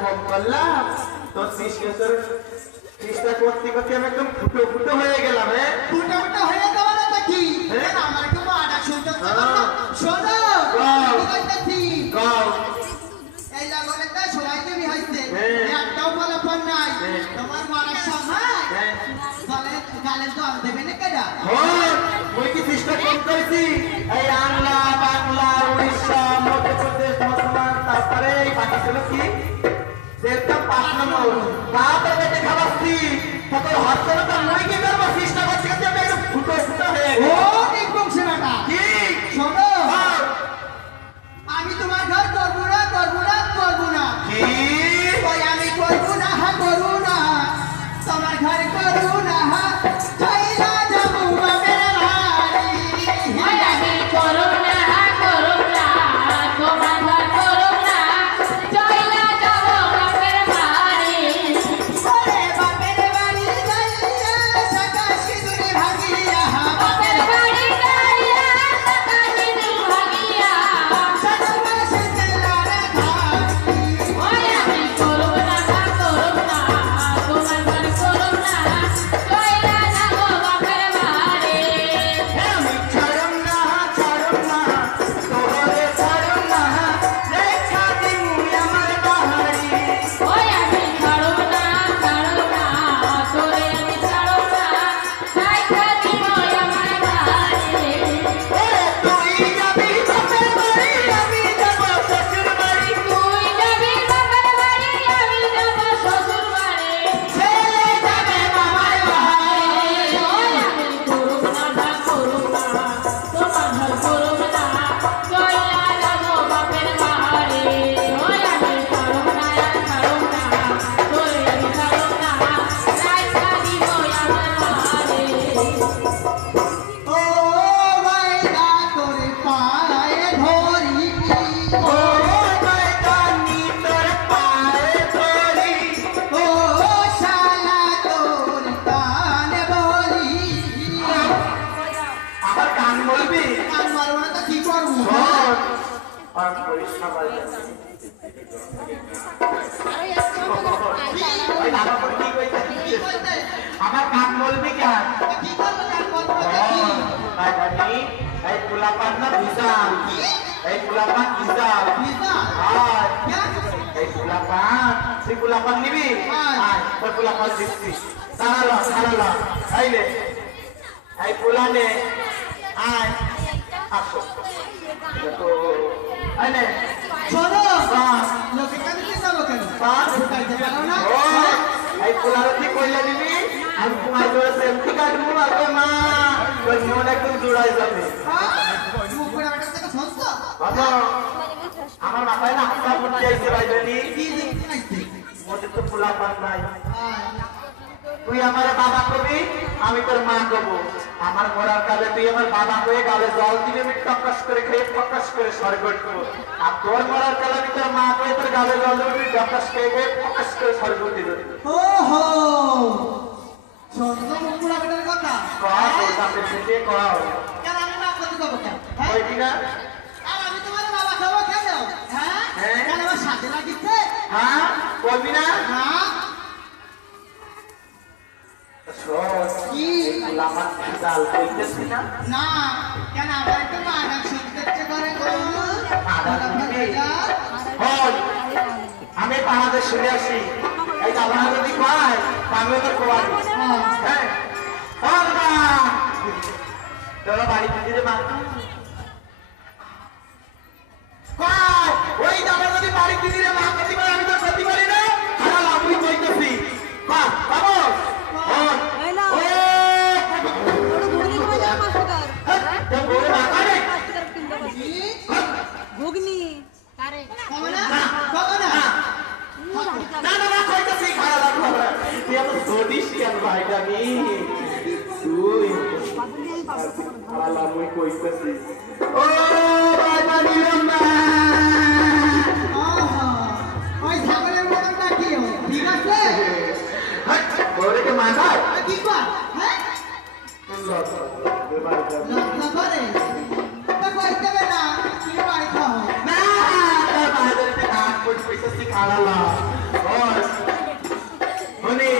কম করলাম তোর চেষ্টা করতে করতে আমি একদম ফুটো ফুটো হয়ে গেলাম। ফুটো ফুটো হয়ে যাওয়া না কি আমার একটু আডা শুনতে শোনো এই লাগনে তো সবাই দেবি হইছে একটাও ফলাফল নাই তোমার মারার সময় গালে জল দেবে না কেডা ওই কি চেষ্টা করতেছি এই বাংলা বাংলা উড়িষ্যা মধ্যপ্রদেশ মুসলমান তারপরে বাকি ছিল কি একদম 5 নম্বর বাপ বেটে খাওয়াচ্ছি তোর হস্তটা মই কি করবো চেষ্টা করছি যে আমি একটু ফুটো ফুটো হয়ে গেল। ও একদম সেনাটা কি শোনো আমি তোমার ঘর করবো না কি ওই আমি করবো না তোমার ঘর করবো না চাইলা যাবো বাপের বাড়ি ওই আমি করব না তোমার ঘর করব না চাইলা যাবো বাপের বাড়ি ওরে বাপের বাড়ি যাইয়া সাকা সিঁদুরে ভাগিয়া বাপের বাড়ি যাইয়া টাকা দিন ভাগিয়া সাকা মাসে তেলারে ভাগি ওই আমি করব না তোমার ঘর করব না চাইলা যাবো বাপের বাড়ি আমি ছাড়ম না তোরে ছাড়ম না রেখা দিমু আমার বাহারি। ওই আমি ছাড়ব না তোরে আমি ছাড়ব না রাইখা দিব আমার বাড়ি তুই যাবি বাপের বাড়ি আমি যাব শ্বশুর বাড়ি তুই যাবি বাপের বাড়ি আমি যাব শ্বশুর বাড়ি ছেলে যাবে মামার বাড়ি। ওই আমি করব না তোমার ঘর করব না চইলা যাব বাপের বাড়ি ওই আমি ছাড়ব না তোরে আমি ছাড়ব না রাইখা দিব আমার বাড়ি ও বাইরা তোরে পায়ে ধরি ও ময়দানি তোর পায়ে ধরি ও শালা তোর কানে বলি আবার গান বলবি আর মারবো না তো কি করবো শোন আর করিস না ভাই ওই দাদা বল কি কইতে কি বলতে আবার গান বলবি কেন কি করবো গান বলবো ও ভাই জানি এই পোলাপান না ভিসাল এই পোলাপান ভিসাল নিসা আর কেন এই পোলাপান তুই পোলাপান নিবি আয় তোর পোলাপান দিচ্ছি দাঁড়ালো আইলে এই পোলানে আয় আসো তো আইলে শোনো বাহ লোকে কাঁদিতে যাবো কেন বাহ ঢুকাইতে পারো না ও এই পোলারতি কইলা নিবি আমি তোমার জন্য সেলফি কাটবো আরে মা তোর মন একদম জোড়াই যাবে মুখ করে বেটার থেকে শুনছ বাবা আমার মাথায় না হাতটা পড়তে আইছে ভাই জানি কি দেখতে আইছে মধ্যে তো পোলাপান নাই তুই আমার বাবা কবি আমি তোর মা কব আমার মরার কালে তুই আমার বাবা হয়ে গালে জল দিবি আমি টকাস করে খেয়ে ফকাস করে স্বর্গ উঠবো আর তোর মরার কালে আমি তোর মা হয়ে তোর গালে জল দিবি টকাস খেয়ে খেয়ে ফকাস করে স্বর্গ উঠে দেবি ওহো শোনো মুখ করে বেটার কথা কয়া তোর পেছনে কয়া কেন আমি মা করতে যাবো কেন কইবি না আর আমি তোমার বাবা খাবো কেন হ্যাঁ হ্যাঁ? কেন আমার সাথে লাগিছে হ্যাঁ কইবি না হ্যাঁ কি লামাত জাল কইতেছি না না কেন আমার একটু মানা শুনতে ইচ্ছে করে গো হল আমি বাংলাদেশ শুনে আসি এই আপনারা যদি পায় আমি ওদের কোয়ারি হ্যাঁ হল না তোরা বাড়ি ফিরে মা ওই দাদা যদি বাড়ি ফিরে মা করতে পারে আমি তো করতে পারি না খারাপ আমি কইতেছি বাহ বাবু হল ঘুগনি কবে না কবে না না না না কইতেছি খারাপ লাগলো তুই এত দোদিস কেন ভাইটা নি তুই আলা মুই কইতেছি ও ভাইটা নিলাম না ওই ছাগলের মাথায় কি কর হ্যাঁ লজ্জা করে তা করতে হবে না কি বাড়ি খাও না তার বাইরে হাত পড়ে পয়সা খাওয়ালা ওই উনি